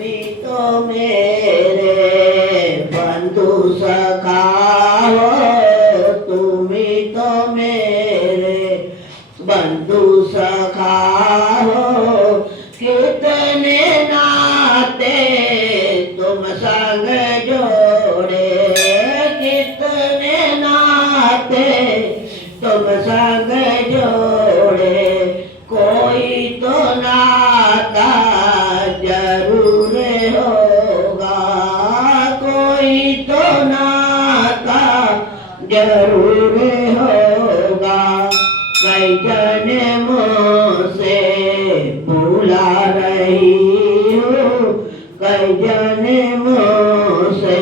तो मेरे बंधु सखा हो, तुम्ही तो मेरे बंधु सखा हो। कितने नाते तुम संग जोड़े, कितने नाते तुम संग जोड़े। कोई तो नाता जरूर होगा, कोई तो नाता जरूर होगा। कई जन्मों से भूला रही हूँ, कई जन्मों से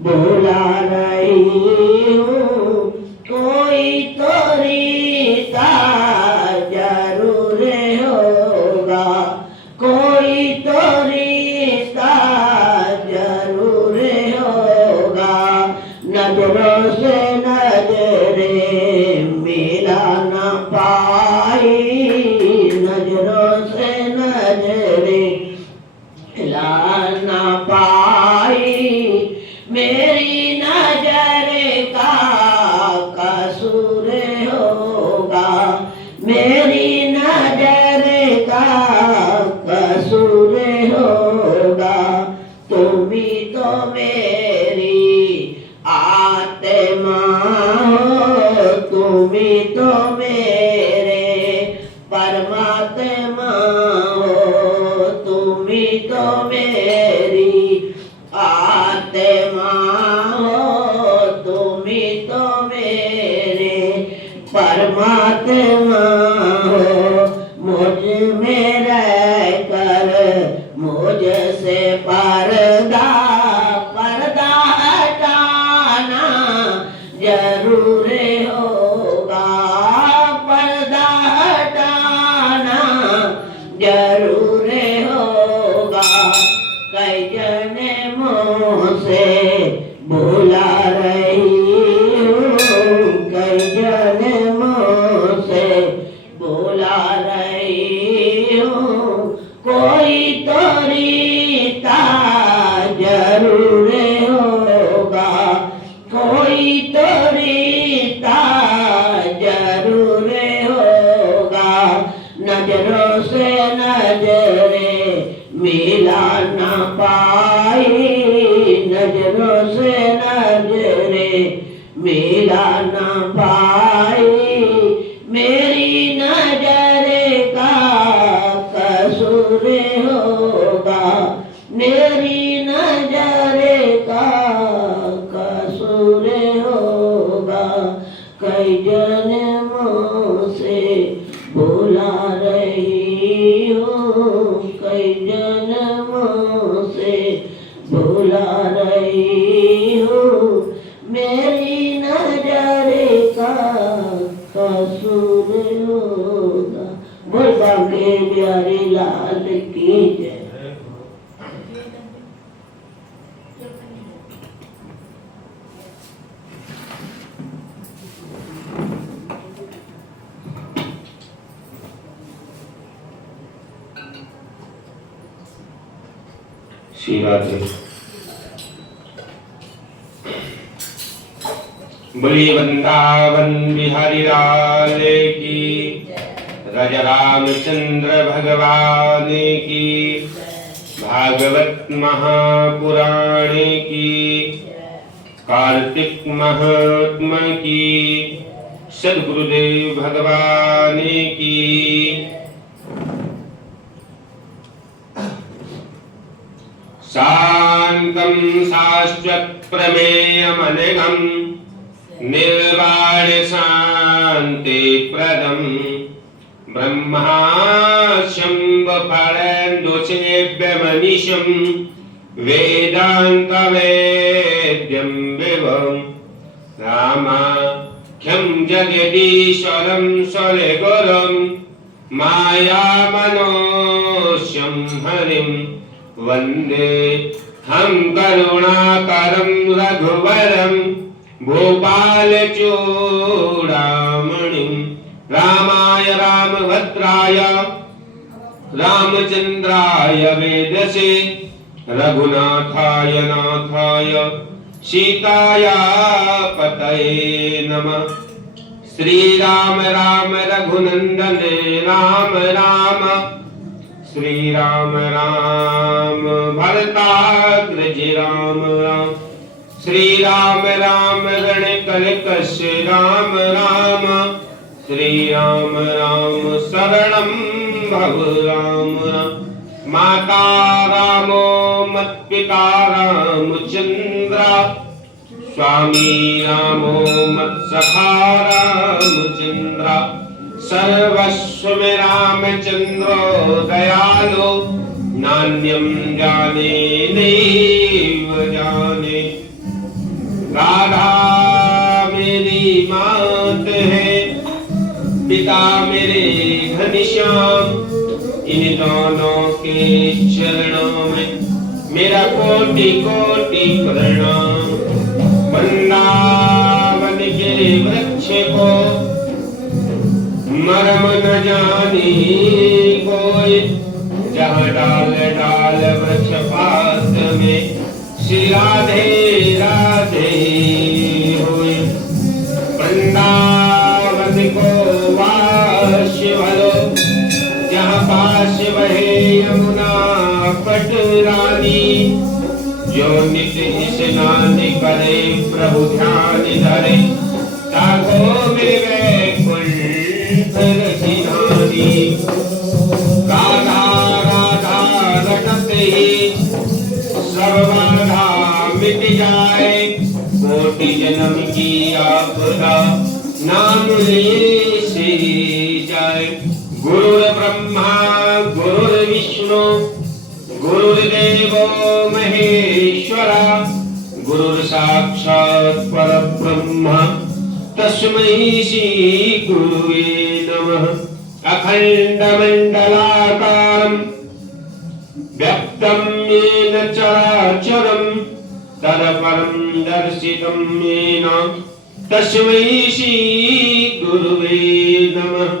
भूला रही हूँ। कोई तो रिश्ता जरूर होगा, कोई तो रिश्ता जरूर होगा। नजरों से नजरे मिला न पाई, नजरों से नजरे मिला न पाई। मेरी नजर का कसूर होगा, मेरी नजर का कसूर होगा। तुम ही तो मेरी आत्मा हो, तुम ही तो मेरे परमात्मा हो। तुम ही तो मेरी आत्मा हो, तुम ही तो मेरे परमात्मा हो। मुझ में रहकर मुझसे पर्दा पर्दा हटाना जरूर होगा, पर्दा हटाना जरूर होगा। कई जन्मों से भूला रही हूँ, कई जन्मों से भूला रही हूँ। कोई तो रिश्ता जरूर होगा, कोई तो रिश्ता जरूर होगा। नजरों से नजरे मिला न पाई, नजरों से नजरे मिला न पाई। मेरी नजर का कसूर होगा, मेरी नजर का कसूर होगा। कई जन्मों से भूला रही हूँ, कई जन्मों से भूला रही हूँ। मेरी नजर का कसूर होगा। बोल बांके बिहारी लाल की जय। श्री राधे। बोली वृंदावन बिहारी लाल की, राजा रामचंद्र भगवान की, भागवत महापुराण की, कार्तिक महात्मा की, सद्गुरुदेव भगवान की। शांतं शाश्वत प्रमेयमनघं निर्वाण शांति प्रदं ब्रह्मास्यं परन्दुषेव्यमनिशं वेदांत वेद्यं विभं रामाख्यं जगदीश्वरं सलगुरुं मायामनोष्यं हरिं वंदे हम करुणाकरं रघुवरं भूपालचूडामणिं। रामाय रामभद्राय रामचंद्राय वेदसे रघुनाथाय नाथाय सीताया पतये नमः। श्री राम राम रघुनंदन राम राम, श्री राम राम भरताग्रज राम राम, श्री राम राम रणकलकश राम राम, श्री राम राम शरणं भव राम राम। माता रामो मत्पिता रामचंद्र, स्वामी रामो मत्सखा रामचंद्र, सर्वस्व में रामचंद्रो दयालो, नान्यं जाने नैव जाने। राधा मेरी मात है, पिता मेरे घनश्याम, इन दोनों के चरणों में मेरा कोटि कोटि प्रणाम। वृंदावन के वृक्ष को मरम न जाने कोई, जहाँ डाल डाल वृक्ष पात में श्री राधे राधे होए। वृंदावन को वास भलो, जहाँ पास बहे यमुना पट रानी, जो नित्य स्नान करे प्रभु ध्यान धरे, ताको मिले कुंठ रसिनानी। राधा राधा रटत ही सब बाधा मिट जाए, कोटि जन्म की आपदा नाम लिए से जाए। गुरुर ब्रह्मा गुरुर्विष्णु गुरुर्देवो महेश्वरा, गुरुर साक्षात् परब्रह्म तस्मै श्री गुरुवे नमः। अखंड मंडलाकारं व्यक्तं येन चराचरं, तत्परं दर्शितं येन तस्मै श्री गुरुवे नमः।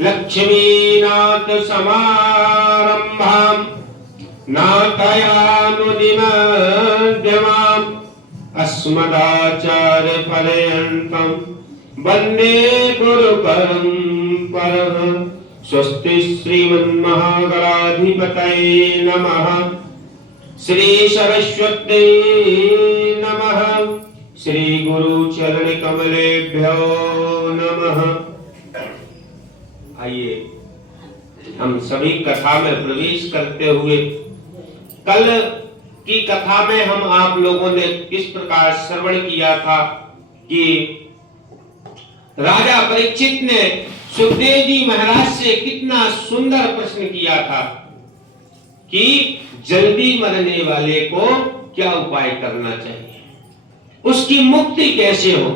लक्ष्मीनाथ समारंभां नाथयामुनिमध्यमाम्, अस्मदाचार्य पर्यन्तं वन्दे गुरु परम्परम्। स्वस्ति श्रीमन्महागणाधिपतये नमः, श्री सरस्वती नमः, श्री गुरु चरण कमलेभ्यो नमः। आइए हम सभी कथा में प्रवेश करते हुए, कल की कथा में हम आप लोगों ने किस प्रकार श्रवण किया था कि राजा परीक्षित ने सुखदेव जी महाराज से कितना सुंदर प्रश्न किया था कि जल्दी मरने वाले को क्या उपाय करना चाहिए, उसकी मुक्ति कैसे हो,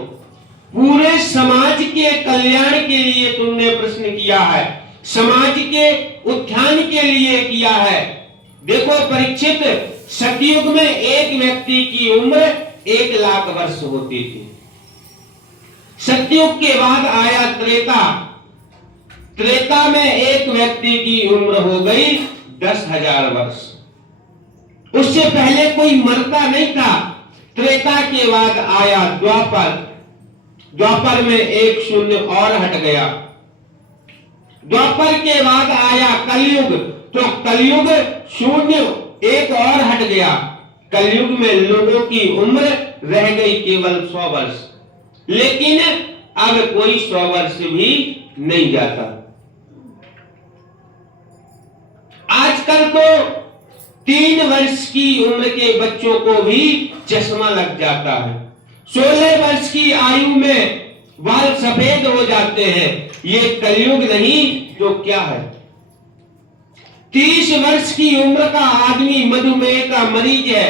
पूरे समाज के कल्याण के लिए तुमने प्रश्न किया है, समाज के उत्थान के लिए किया है। देखो परीक्षित, सतयुग में एक व्यक्ति की उम्र 1,00,000 वर्ष होती थी। सतयुग के बाद आया त्रेता, त्रेता में एक व्यक्ति की उम्र हो गई 10,000 वर्ष। उससे पहले कोई मरता नहीं था। त्रेता के बाद आया द्वापर, द्वापर में एक शून्य और हट गया। द्वापर के बाद आया कलयुग, तो कलयुग शून्य एक और हट गया। कलयुग में लोगों की उम्र रह गई केवल 100 वर्ष, लेकिन अब कोई 100 वर्ष भी नहीं जाता। आजकल तो 3 वर्ष की उम्र के बच्चों को भी चश्मा लग जाता है। 16 वर्ष की आयु में बाल सफेद हो जाते हैं। ये कलयुग नहीं तो क्या है? 30 वर्ष की उम्र का आदमी मधुमेह का मरीज है।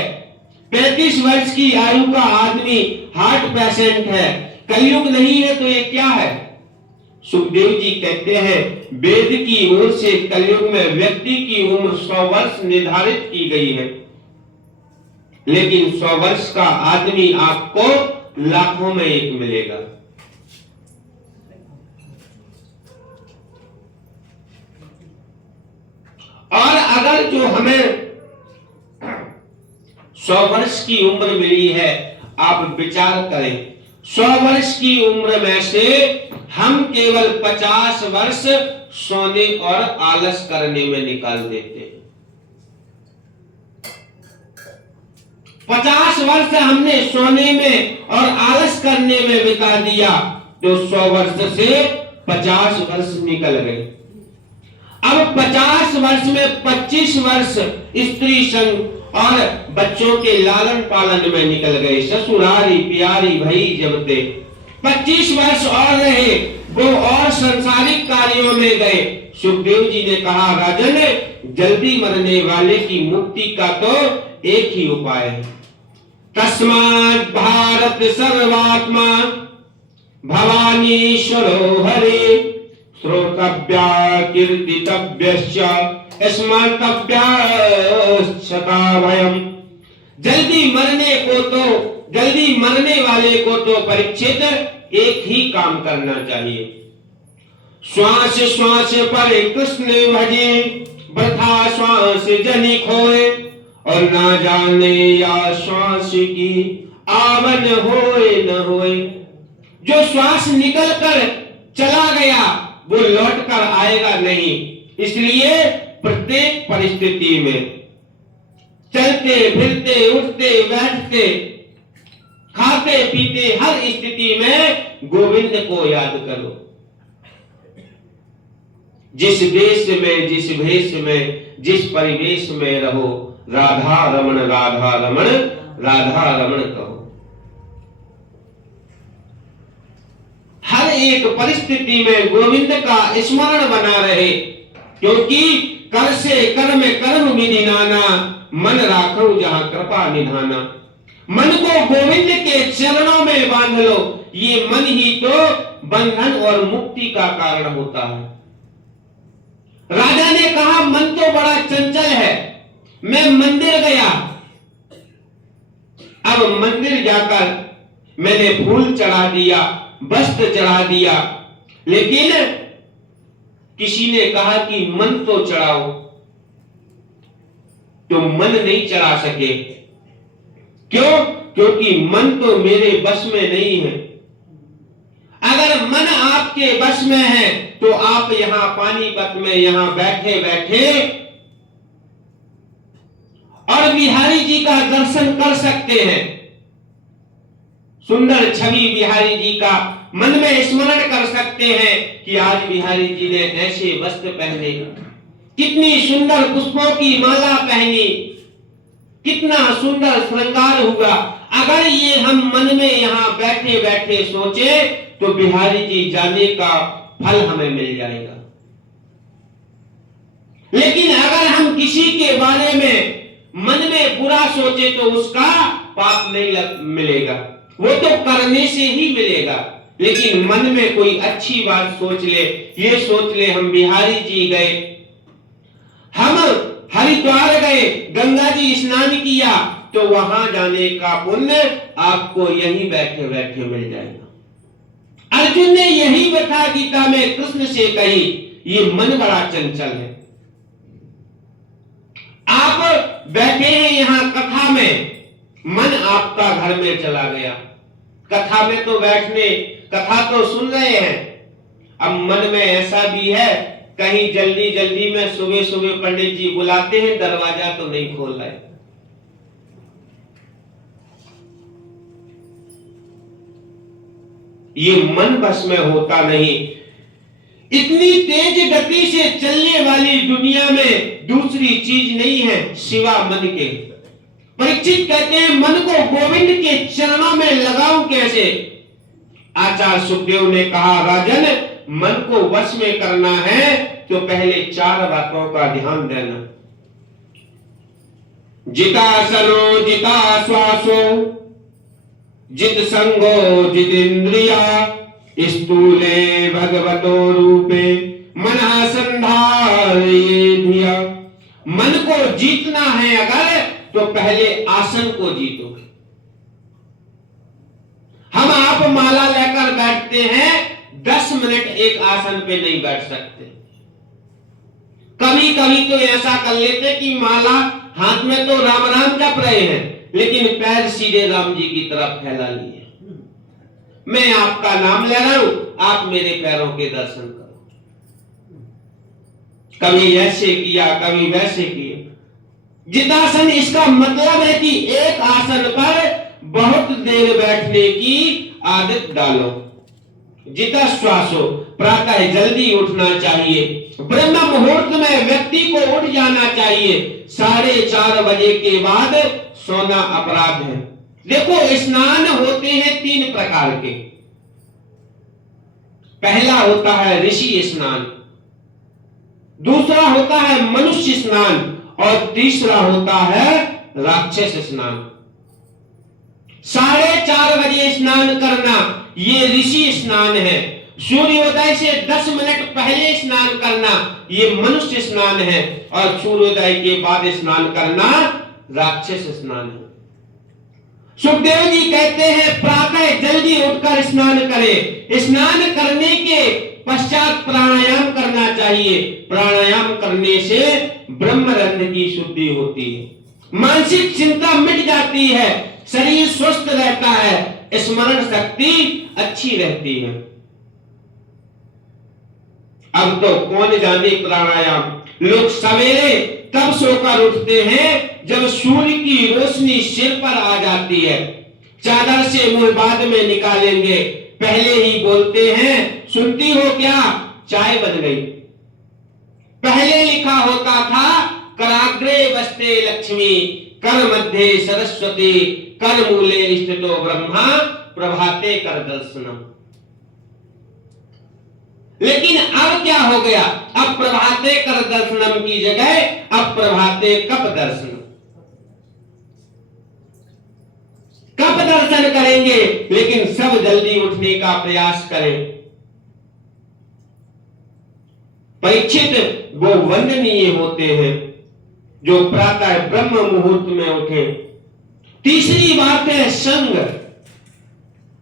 35 वर्ष की आयु का आदमी हार्ट पेशेंट है। कलयुग नहीं है तो ये क्या है? सुखदेव जी कहते हैं, वेद की ओर से कलयुग में व्यक्ति की उम्र 100 वर्ष निर्धारित की गई है, लेकिन 100 वर्ष का आदमी आपको लाखों में एक मिलेगा। और अगर जो हमें 100 वर्ष की उम्र मिली है, आप विचार करें 100 वर्ष की उम्र में से हम केवल 50 वर्ष सोने और आलस करने में निकाल देते हैं। 50 वर्ष हमने सोने में और आलस करने में बिता दिया, तो 100 वर्ष से 50 वर्ष निकल गए। अब 50 वर्ष में 25 वर्ष स्त्री संग और बच्चों के लालन पालन में निकल गए, ससुरारी प्यारी भई जब ते। 25 वर्ष और रहे, वो और संसारिक कार्यों में गए। सुखदेव जी ने कहा, राजन, जल्दी मरने वाले की मुक्ति का तो एक ही उपाय है। तस्मात् भारत सर्वात्मा भवानीश्वरो हरे श्रोतव्या कीर्तितव्यश्च स्मर्तव्याश्चता भयम्। जल्दी मरने वाले को तो परीक्षित एक ही काम करना चाहिए, श्वास श्वास पर कृष्ण भजे, वृथा श्वास जनि खोए, और ना जाने या श्वास की आवन होए न होए। जो श्वास निकल कर चला गया वो लौट कर आएगा नहीं, इसलिए प्रत्येक परिस्थिति में चलते फिरते उठते बैठते खाते पीते हर स्थिति में गोविंद को याद करो। जिस देश में, जिस भेष में, जिस परिवेश में रहो, राधा रमण राधा रमण राधा रमण कहो। हर एक परिस्थिति में गोविंद का स्मरण बना रहे, क्योंकि कर से कर्म कर्म विधि नाना, मन राखो जहां कृपा निधाना। मन को गोविंद के चरणों में बांध लो, ये मन ही तो बंधन और मुक्ति का कारण होता है। राजा ने कहा, मन तो बड़ा चंचल है, मैं मंदिर गया, अब मंदिर जाकर मैंने फूल चढ़ा दिया, वस्त्र चढ़ा दिया, लेकिन किसी ने कहा कि मन तो चढ़ाओ, तो मन नहीं चढ़ा सके। क्यों? क्योंकि मन तो मेरे बस में नहीं है। अगर मन आपके बस में है तो आप यहां पानीपत में यहां बैठे बैठे और बिहारी जी का दर्शन कर सकते हैं। सुंदर छवि बिहारी जी का मन में स्मरण कर सकते हैं कि आज बिहारी जी ने ऐसे वस्त्र पहने, कितनी सुंदर पुष्पों की माला पहनी, कितना सुंदर श्रृंगार हुआ। अगर ये हम मन में यहां बैठे बैठे सोचे तो बिहारी जी जाने का फल हमें मिल जाएगा। लेकिन अगर हम किसी के बारे में मन में बुरा सोचे तो उसका पाप नहीं मिलेगा, वो तो करने से ही मिलेगा। लेकिन मन में कोई अच्छी बात सोच ले, ये सोच ले हम बिहारी जी गए, हम हरिद्वार गए, गंगा जी स्नान किया, तो वहां जाने का पुण्य आपको यहीं बैठे बैठे मिल जाएगा। अर्जुन ने यही कथा गीता में कृष्ण से कही, ये मन बड़ा चंचल है। आप बैठे हैं यहां कथा में, मन आपका घर में चला गया। कथा में तो बैठने, कथा तो सुन रहे हैं, अब मन में ऐसा भी है, कहीं जल्दी जल्दी में सुबह सुबह पंडित जी बुलाते हैं, दरवाजा तो नहीं खोल रहे। ये मन बस में होता नहीं। इतनी तेज गति से चलने वाली दुनिया में दूसरी चीज नहीं है सिवा मन के। परीक्षित कहते हैं, मन को गोविंद के चरणों में लगाऊं कैसे? आचार्य सुखदेव ने कहा, राजन, मन को वश में करना है तो पहले 4 बातों का ध्यान देना। जितासनो जिता श्वासो जित संगो जित इंद्रिया स्थूले भगवतो रूपे मनः संधारये धिया। मन को जीतना है अगर तो पहले आसन को जीतो। हम आप माला लेकर बैठते हैं, 10 मिनट एक आसन पे नहीं बैठ सकते। कभी कभी तो ऐसा कर लेते कि माला हाथ में तो राम राम जप रहे हैं, लेकिन पैर सीधे राम जी की तरफ फैला लिए। मैं आपका नाम ले रहा हूं, आप मेरे पैरों के दर्शन करो। कभी ऐसे किया, कभी वैसे किया। जितासन, इसका मतलब है कि एक आसन पर बहुत देर बैठने की आदत डालो। जिता श्वासो, प्रातः जल्दी उठना चाहिए। ब्रह्म मुहूर्त में व्यक्ति को उठ जाना चाहिए। 4:30 बजे के बाद सोना अपराध है। देखो, स्नान होते हैं 3 प्रकार के। पहला होता है ऋषि स्नान, दूसरा होता है मनुष्य स्नान और तीसरा होता है राक्षस स्नान। 4:30 बजे स्नान करना ये ऋषि स्नान है। सूर्योदय से 10 मिनट पहले स्नान करना ये मनुष्य स्नान है और सूर्योदय के बाद स्नान करना राक्षस स्नान है। सुखदेव जी कहते हैं प्रातः जल्दी उठकर स्नान करें। स्नान करने के पश्चात प्राणायाम करना चाहिए। प्राणायाम करने से ब्रह्मरंध्र की शुद्धि होती है, मानसिक चिंता मिट जाती है, शरीर स्वस्थ रहता है, स्मरण शक्ति अच्छी रहती है। अब तो कौन जाने प्राणायाम। लोग सवेरे तब सोकर उठते हैं जब सूर्य की रोशनी सिर पर आ जाती है। चादर से मुंह बाद में निकालेंगे, पहले ही बोलते हैं सुनती हो क्या, चाय बन गई। पहले लिखा होता था कराग्रे बस्ते लक्ष्मी, कर मध्य सरस्वती, कर मूले स्थितो ब्रह्मा, प्रभाते कर दर्शनम। लेकिन अब क्या हो गया, अब प्रभाते कर दर्शनम की जगह अब प्रभाते कब दर्शनम। कब दर्शन करेंगे, लेकिन सब जल्दी उठने का प्रयास करें। परीक्षित वो वंदनीय होते हैं जो प्रातः ब्रह्म मुहूर्त में उठे। तीसरी बात है संग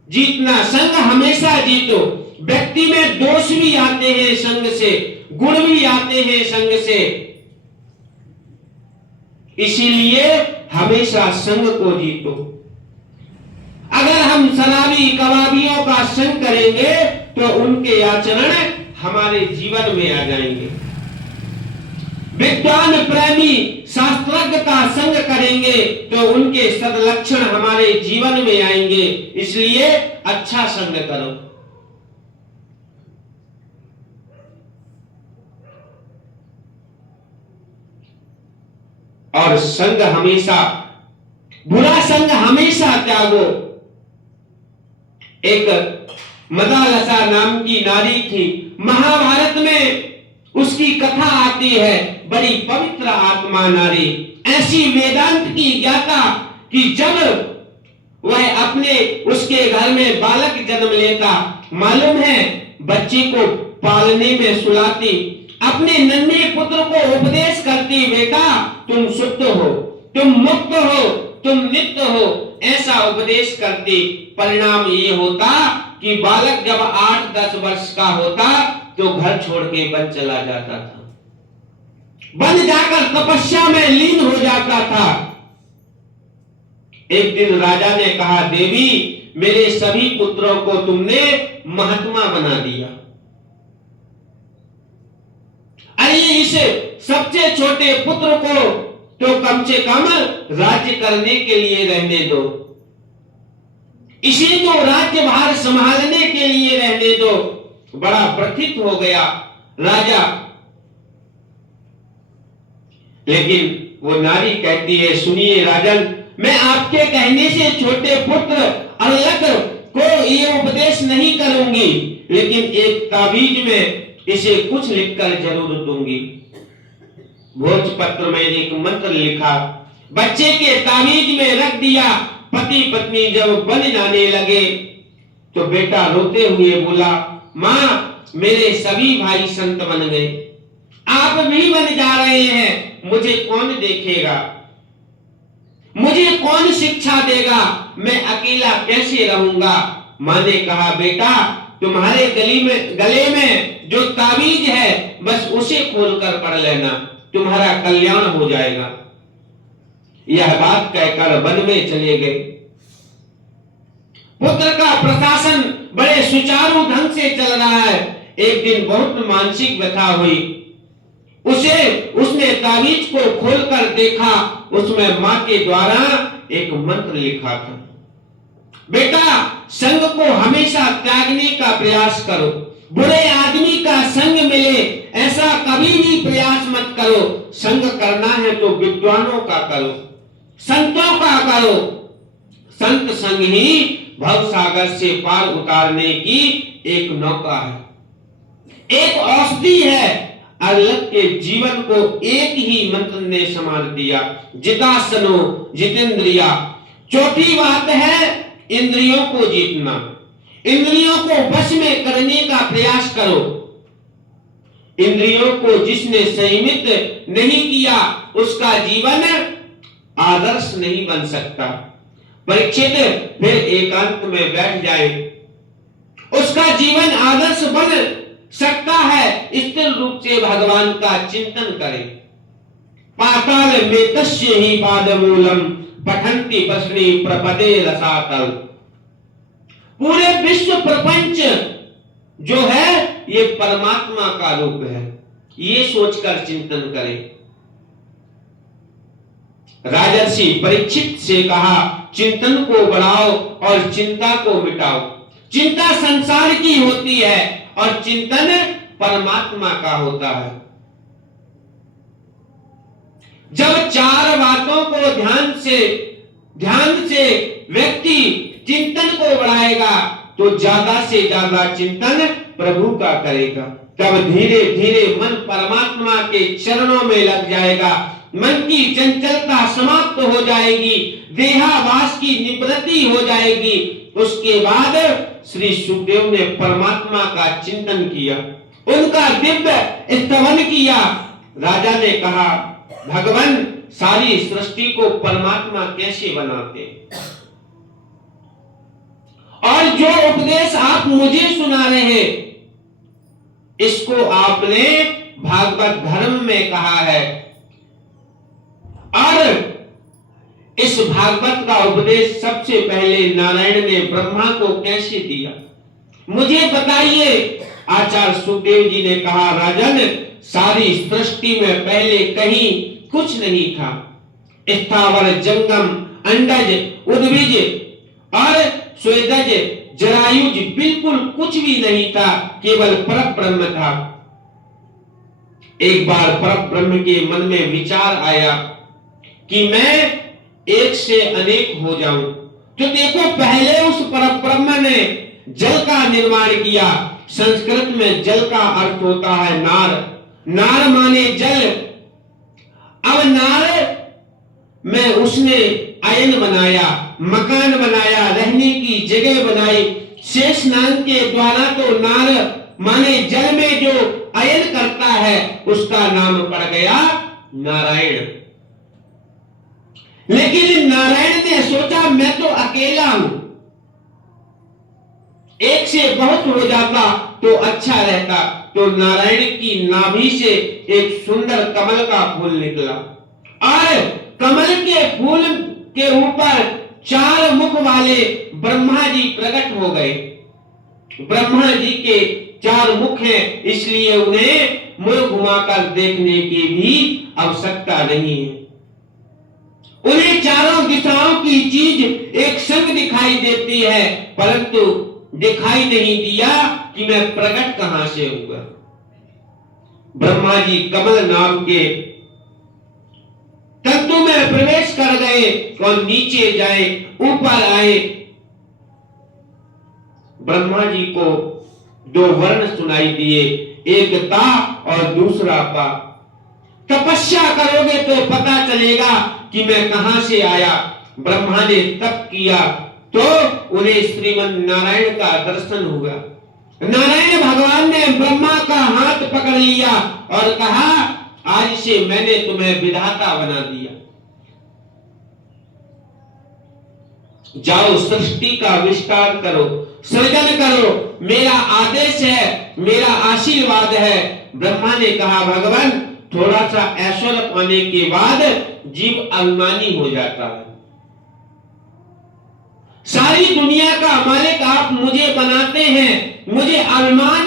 जीतना। संग हमेशा जीतो। व्यक्ति में दोष भी आते हैं संग से, गुण भी आते हैं संग से, इसीलिए हमेशा संग को जीतो। अगर हम शराबी कबाबियों का संग करेंगे तो उनके आचरण हमारे जीवन में आ जाएंगे। विज्ञान प्रेमी शास्त्रज्ञ का संग करेंगे तो उनके सदलक्षण हमारे जीवन में आएंगे। इसलिए अच्छा संग करो। और संग हमेशा, बुरा संग हमेशा त्यागो। एक मदालसा नाम की नारी थी, महाभारत में उसकी कथा आती है। बड़ी पवित्र आत्मा नारी, ऐसी वेदांत की ज्ञाता कि जब वह अपने उसके घर में बालक जन्म लेता, मालूम है बच्चे को पालने में सुलाती, अपने नन्हे पुत्र को उपदेश करती, बेटा तुम शुद्ध हो, तुम मुक्त हो, तुम नित्य हो, ऐसा उपदेश करती। परिणाम ये होता कि बालक जब 8-10 वर्ष का होता तो घर छोड़ के वन चला जाता था, वन जाकर तपस्या में लीन हो जाता था। एक दिन राजा ने कहा, देवी मेरे सभी पुत्रों को तुमने महात्मा बना दिया, अरे इस सबसे छोटे पुत्र को तो कम से कम राज्य करने के लिए रहने दो, इसी को राज्य भार संभालने के लिए रहने दो। बड़ा प्रथित हो गया राजा, लेकिन वो नारी कहती है, सुनिए राजन, मैं आपके कहने से छोटे पुत्र अलग को ये उपदेश नहीं करूंगी, लेकिन एक ताबीज में इसे कुछ लिखकर जरूर दूंगी। भोजपत्र में एक मंत्र लिखा, बच्चे के ताबीज में रख दिया। पति पत्नी जब बन जाने लगे तो बेटा रोते हुए बोला, माँ मेरे सभी भाई संत बन गए, आप भी बन जा रहे हैं, मुझे कौन देखेगा, मुझे कौन शिक्षा देगा, मैं अकेला कैसे रहूंगा। माँ ने कहा, बेटा तुम्हारे गले में जो ताबीज है बस उसे खोलकर पढ़ लेना, तुम्हारा कल्याण हो जाएगा। यह बात कहकर वन में चले गए। पुत्र का प्रशासन बड़े सुचारू ढंग से चल रहा है। एक दिन बहुत मानसिक व्यथा हुई। उसने ताबीज को खोलकर देखा, उसमें मां के द्वारा एक मंत्र लिखा था, बेटा संग को हमेशा त्यागने का प्रयास करो, बुरे आदमी का संग मिले ऐसा कभी भी प्रयास मत करो, संग करना है तो विद्वानों का करो, संतों का करो। संत संग ही भव सागर से पार उतारने की एक नौका है, एक औषधि है। अर्लक के जीवन को एक ही मंत्र ने संभाल दिया, जितासनो जितेंद्रिया। चौथी बात है इंद्रियों को जीतना, इंद्रियों को वश में करने का प्रयास करो। इंद्रियों को जिसने संयमित नहीं किया उसका जीवन आदर्श नहीं बन सकता। परीक्षित फिर एकांत में बैठ जाए, उसका जीवन आदर्श बन सकता है। स्थिर रूप से भगवान का चिंतन करें। पाताल में तस्य ही पादमूलम पठंती प्रश्नी प्रपदे रसातल। पूरे विश्व प्रपंच जो है ये परमात्मा का रूप है, ये सोचकर चिंतन करें। राजर्षि परीक्षित से कहा, चिंतन को बढ़ाओ और चिंता को मिटाओ। चिंता संसार की होती है और चिंतन परमात्मा का होता है। जब चार बातों को ध्यान से व्यक्ति चिंतन को बढ़ाएगा तो ज्यादा से ज्यादा चिंतन प्रभु का करेगा। तब धीरे धीरे मन परमात्मा के चरणों में लग जाएगा, मन की चंचलता समाप्त हो जाएगी, देहावास की निवृत्ति हो जाएगी। उसके बाद श्री सुखदेव ने परमात्मा का चिंतन किया, उनका दिव्य स्तवन किया। राजा ने कहा, भगवान सारी सृष्टि को परमात्मा कैसे बनाते, और जो उपदेश आप मुझे सुना रहे हैं इसको आपने भागवत धर्म में कहा है, और इस भागवत का उपदेश सबसे पहले नारायण ने ब्रह्मा को कैसे दिया, मुझे बताइए। आचार्य सुखदेव जी ने कहा, राजन सारी सृष्टि में पहले कहीं कुछ नहीं था। स्थावर जंगम अंडज उद्भिज और स्वेदज जरायुज बिल्कुल कुछ भी नहीं था, केवल परब्रह्म था। एक बार परब्रह्म के मन में विचार आया कि मैं एक से अनेक हो जाऊं। तो देखो, पहले उस परब्रह्म ने जल का निर्माण किया। संस्कृत में जल का अर्थ होता है नार, नार माने जल। अब नार में उसने अयन बनाया, मकान बनाया, रहने की जगह बनाई। शेष नाग के द्वारा तो नार माने जल में जो अयन करता है उसका नाम पड़ गया नारायण। लेकिन नारायण ने सोचा मैं तो अकेला हूं, एक से बहुत हो जाता तो अच्छा रहता। तो नारायण की नाभि से एक सुंदर कमल का फूल निकला, और कमल के फूल के ऊपर 4 मुख वाले ब्रह्मा जी प्रकट हो गए। ब्रह्मा जी के 4 मुख हैं, इसलिए उन्हें मुंह घुमाकर देखने की भी आवश्यकता नहीं है। उन्हें चारों दिशाओं की चीज एक संग दिखाई देती है, परंतु दिखाई नहीं दिया कि मैं प्रकट कहां से हुआ। ब्रह्मा जी कमल नाम के तंतु में प्रवेश कर गए और नीचे जाए, ऊपर आए। ब्रह्मा जी को 2 वर्ण सुनाई दिए, एक ता और दूसरा पा। तपस्या करोगे तो पता चलेगा कि मैं कहां से आया। ब्रह्मा ने तप किया तो उन्हें श्रीमन नारायण का दर्शन हुआ। नारायण भगवान ने ब्रह्मा का हाथ पकड़ लिया और कहा, आज से मैंने तुम्हें विधाता बना दिया, जाओ सृष्टि का विस्तार करो, सृजन करो, मेरा आदेश है, मेरा आशीर्वाद है। ब्रह्मा ने कहा, भगवान थोड़ा सा ऐश्वर्य पाने के बाद जीव अभिमानी हो जाता है। सारी दुनिया का मालिक आप मुझे बनाते हैं, मुझे अभिमान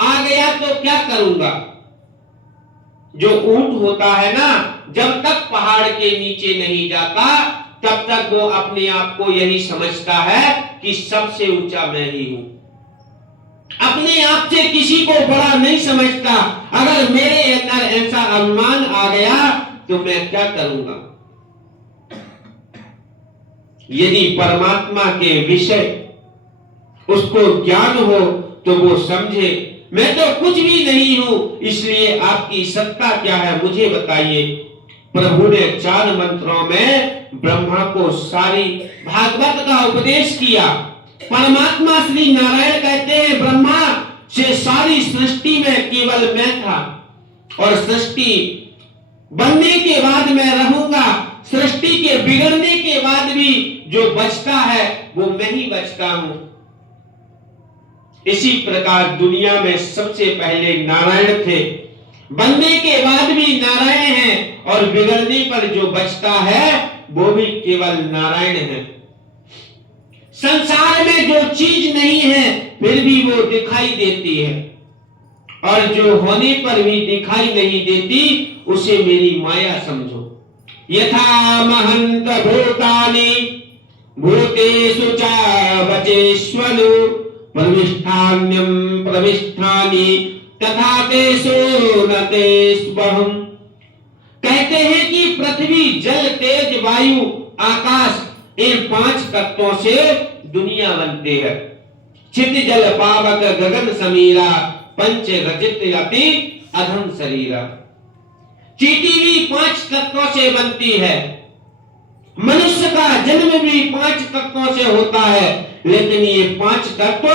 आ गया तो क्या करूंगा। जो ऊंट होता है ना, जब तक पहाड़ के नीचे नहीं जाता तब तक वो अपने आप को यही समझता है कि सबसे ऊंचा मैं ही हूं। अपने आप से किसी को बड़ा नहीं समझता। अगर मेरे अंदर ऐसा अभिमान आ गया तो मैं क्या करूंगा। यदि परमात्मा के विषय उसको ज्ञान हो तो वो समझे मैं तो कुछ भी नहीं हूं, इसलिए आपकी सत्ता क्या है मुझे बताइए। प्रभु ने 4 मंत्रों में ब्रह्मा को सारी भागवत का उपदेश किया। परमात्मा श्री नारायण कहते हैं ब्रह्मा से सारी सृष्टि में केवल मैं था, और सृष्टि बनने के बाद मैं रहूंगा, सृष्टि के बिगड़ने के बाद भी जो बचता है वो मैं ही बचता हूं। इसी प्रकार दुनिया में सबसे पहले नारायण थे, बनने के बाद भी नारायण हैं, और बिगड़ने पर जो बचता है वो भी केवल नारायण है। संसार में जो चीज नहीं है फिर भी वो दिखाई देती है, और जो होने पर भी दिखाई नहीं देती उसे मेरी माया समझो। यथा महंत भूतानि भूतेषु च वचेष्वनु प्रविष्ठान्यं प्रविष्ठानि तथा तेषु न तेष्वहम्। कहते हैं कि पृथ्वी जल तेज वायु आकाश इन 5 तत्वों से दुनिया बनती है। चित जल पावक गगन समीरा पंच रचित यति अधम शरीरा। चींटी भी 5 तत्वों से बनती है। मनुष्य का जन्म भी 5 तत्वों से होता है, लेकिन ये 5 तत्व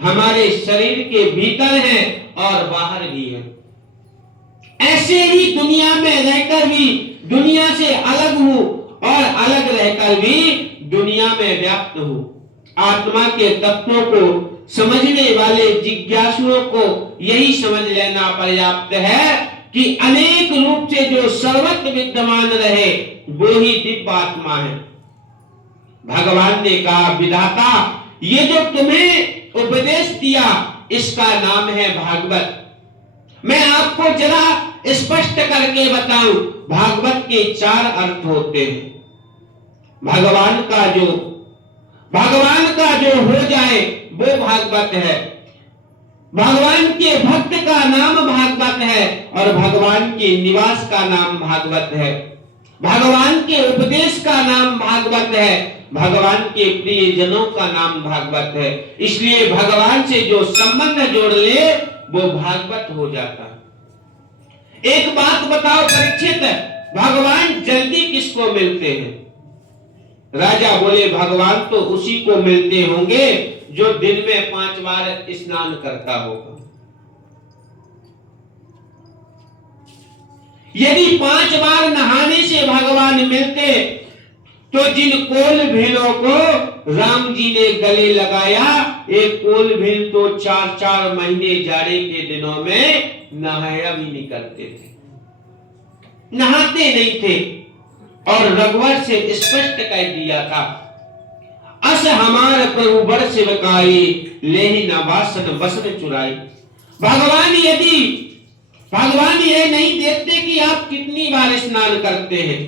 हमारे शरीर के भीतर हैं और बाहर भी है। ऐसे ही दुनिया में रहकर भी दुनिया से अलग हूं, और अलग रहकर भी दुनिया में व्याप्त हूं। आत्मा के तत्वों को समझने वाले जिज्ञासुओं को यही समझ लेना पर्याप्त है कि अनेक रूप से जो सर्वत्र विद्यमान रहे वो ही दिव्य आत्मा है। भगवान ने कहा विधाता ये जो तुम्हें उपदेश दिया इसका नाम है भागवत। मैं आपको जरा स्पष्ट करके बताऊं, भागवत के 4 अर्थ होते हैं। भगवान का जो हो जाए वो भागवत है, भगवान के भक्त का नाम भागवत है, और भगवान के निवास का नाम भागवत है, भगवान के उपदेश का नाम भागवत है, भगवान के प्रिय जनों का नाम भागवत है। इसलिए भगवान से जो संबंध जोड़ ले वो भागवत हो जाता है। एक बात बताओ परीक्षित, भगवान जल्दी किसको मिलते हैं? राजा बोले भगवान तो उसी को मिलते होंगे जो दिन में 5 बार स्नान करता होगा। यदि 5 बार नहाने से भगवान मिलते तो जिन कोल भीलों को राम जी ने गले लगाया, एक कोल भील तो 4-4 महीने जाड़े के दिनों में नहाया भी नहीं करते थे, नहाते नहीं थे। और रघुवर से स्पष्ट कह दिया था अस हमार प्रभु बड़ सेवकाई लेहि न वासन बसन चुराई। भगवान ये नहीं देखते कि आप कितनी बार स्नान करते हैं।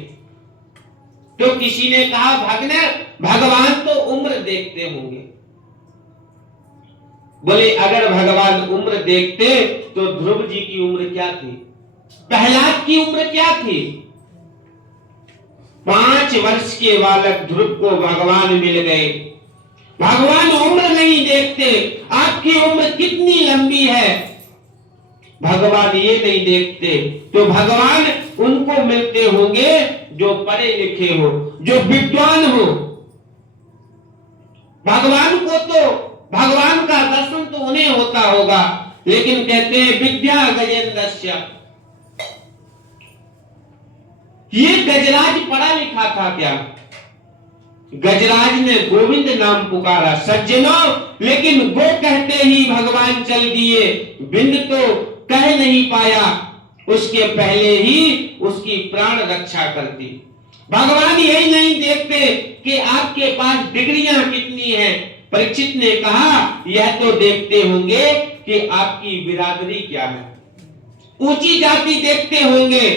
तो किसी ने कहा भगवान तो उम्र देखते होंगे। बोले अगर भगवान उम्र देखते तो ध्रुव जी की उम्र क्या थी, प्रहलाद की उम्र क्या थी? 5 वर्ष के बालक ध्रुव को भगवान मिल गए। भगवान उम्र नहीं देखते, आपकी उम्र कितनी लंबी है भगवान ये नहीं देखते। तो भगवान उनको मिलते होंगे जो पढ़े लिखे हो, जो विद्वान हो। भगवान का दर्शन तो उन्हें होता होगा, लेकिन कहते हैं विद्या गजेंद्रस्य। ये गजराज पढ़ा लिखा था क्या? गजराज ने गोविंद नाम पुकारा सज्जनों, लेकिन गो कहते ही भगवान चल दिए, बिंद तो कह नहीं पाया। उसके पहले ही उसकी प्राण रक्षा कर दी। भगवान यही नहीं देखते कि आपके पास डिग्रियां कितनी हैं। परीक्षित ने कहा यह तो देखते होंगे कि आपकी बिरादरी क्या है, ऊंची जाति देखते होंगे।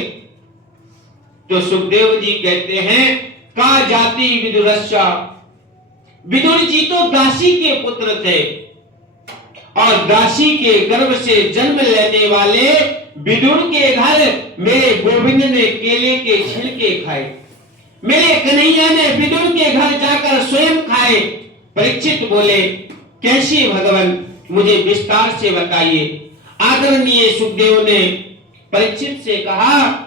तो सुखदेव जी कहते हैं का जाति विदुरस्या, विदुर जी तो दासी के पुत्र थे और दासी के गर्भ से जन्म लेने वाले विदुर के घर मेरे गोविंद ने केले के छिलके खाए, मेरे कन्हैया ने विदुर के घर जाकर स्वयं खाए। परीक्षित बोले कैसे भगवान, मुझे विस्तार से बताइए। आदरणीय सुखदेव ने परीक्षित से कहा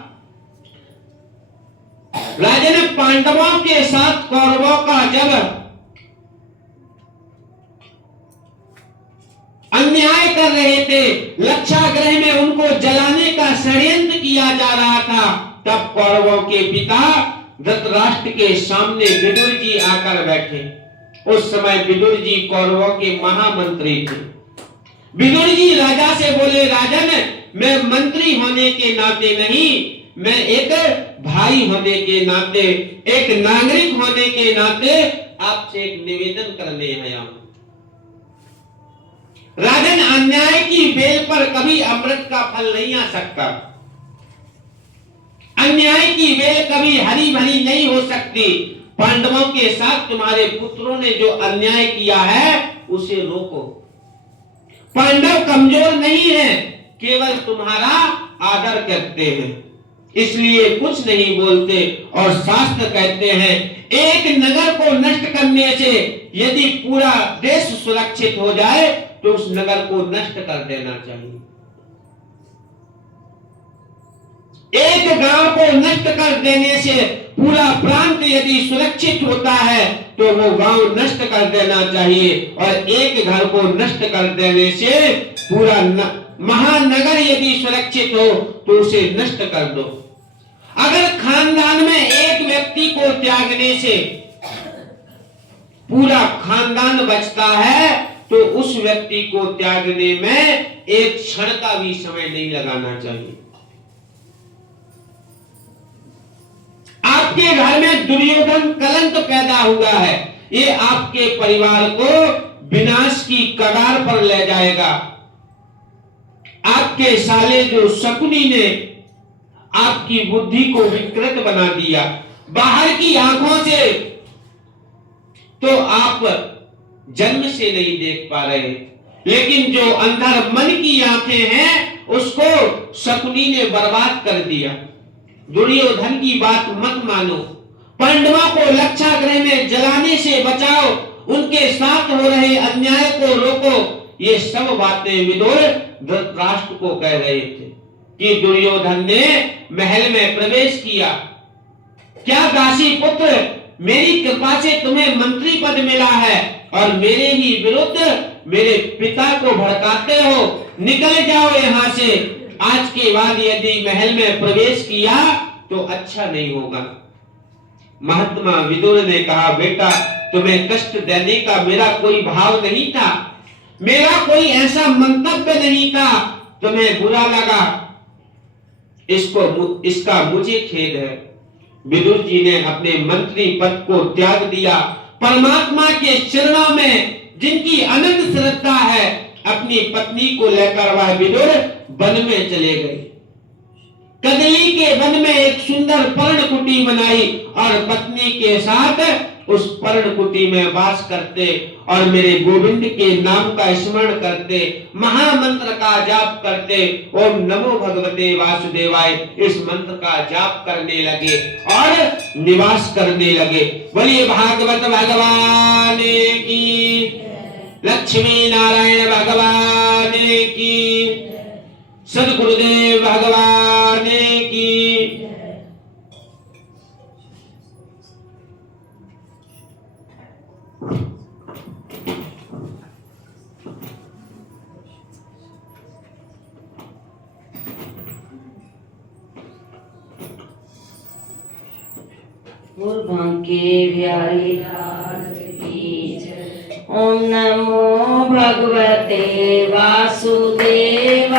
राजन, पांडवों के साथ कौरवों का जब अन्याय कर रहे थे, लक्षागृह में उनको जलाने का षड्यंत्र किया जा रहा था, तब कौरवों के पिता धृतराष्ट्र के सामने विदुर जी आकर बैठे। उस समय विदुर जी कौरवों के महामंत्री थे। विदुर जी राजा से बोले राजन, मैं मंत्री होने के नाते नहीं, मैं एक भाई होने के नाते, एक नागरिक होने के नाते आपसे एक निवेदन करने आया हूं। राजन, अन्याय की बेल पर कभी अमृत का फल नहीं आ सकता, अन्याय की बेल कभी हरी भरी नहीं हो सकती। पांडवों के साथ तुम्हारे पुत्रों ने जो अन्याय किया है उसे रोको। पांडव कमजोर नहीं है, केवल तुम्हारा आदर करते हैं, इसलिए कुछ नहीं बोलते। और शास्त्र कहते हैं एक नगर को नष्ट करने से यदि पूरा देश सुरक्षित हो जाए तो उस नगर को नष्ट कर देना चाहिए। एक गांव को नष्ट कर देने से पूरा प्रांत यदि सुरक्षित होता है तो वो गांव नष्ट कर देना चाहिए, और एक घर को नष्ट कर देने से पूरा महानगर यदि सुरक्षित हो तो उसे नष्ट कर दो। अगर खानदान में एक व्यक्ति को त्यागने से पूरा खानदान बचता है तो उस व्यक्ति को त्यागने में एक क्षण का भी समय नहीं लगाना चाहिए। आपके घर में दुर्योधन कलंक पैदा हुआ है, ये आपके परिवार को विनाश की कगार पर ले जाएगा। आपके साले जो शकुनी ने आपकी बुद्धि को विकृत बना दिया, बाहर की आंखों से तो आप जन्म से नहीं देख पा रहे, लेकिन जो अंदर मन की आंखें हैं उसको शकुनी ने बर्बाद कर दिया। दुर्योधन की बात मत मानो, पांडवों को लक्षागृह में जलाने से बचाओ, उनके साथ हो रहे अन्याय को रोको। ये सब बातें विदुर धृतराष्ट्र को कह रहे थे कि दुर्योधन ने महल में प्रवेश किया। क्या दासी पुत्र, मेरी कृपा से तुम्हें मंत्री पद मिला है और मेरे ही विरुद्ध मेरे पिता को भड़काते हो, निकल जाओ यहां से। आज के बाद यदि महल में प्रवेश किया तो अच्छा नहीं होगा। महात्मा विदुर ने कहा बेटा, तुम्हें कष्ट देने का मेरा कोई भाव नहीं था, मेरा कोई ऐसा मंतव्य नहीं था, तुम्हें बुरा लगा, इसका मुझे खेद है। विदुर जी ने अपने मंत्री पद को त्याग दिया। परमात्मा के चरणों में जिनकी अनंत श्रद्धा है, अपनी पत्नी को लेकर वह विदुर वन में चले गए। कदली के वन में एक सुंदर पर्णकुटी बनाई और पत्नी के साथ उस पर्णकुटी में वास करते और मेरे गोविंद के नाम का स्मरण करते, महामंत्र का जाप करते। ओम नमो भगवते वासुदेवाय, इस मंत्र का जाप करने लगे और निवास करने लगे। बोलिए भागवत भगवान की, लक्ष्मी नारायण भगवान की, सदगुरुदेव भगवान की। ओम नमो भगवते वासुदेवाय।